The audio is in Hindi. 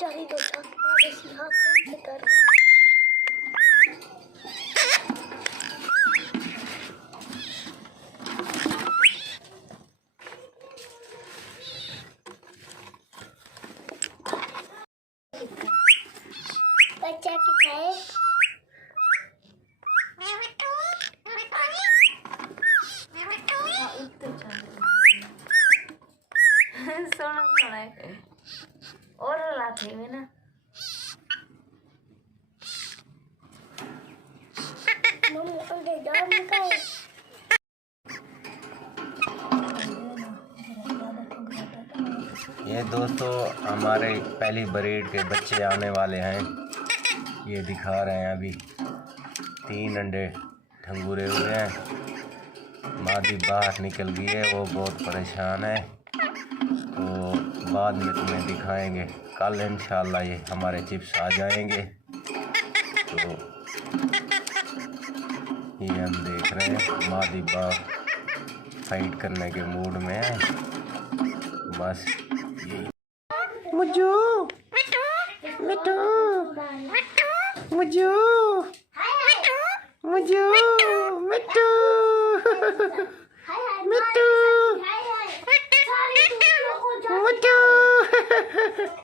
चाहिए तो बस यहाँ से कर बच्चा कितना है? सोना सोना है और लाते में ना ये दोस्तों हमारे पहली ब्रीड के बच्चे आने वाले हैं। ये दिखा रहे हैं, अभी 3 अंडे ठंगुरे हुए हैं। मादी बाहर निकल गई है, वो बहुत परेशान है, तो बाद में तुम्हें दिखाएंगे। कल इंशाल्लाह ये हमारे चिप्स आ जाएंगे। तो ये हम देख रहे हैं, मादी बाघ फाइट करने के मूड में है। बस मुझू मिठू मुझू मुझू मिठू मिठू मिठू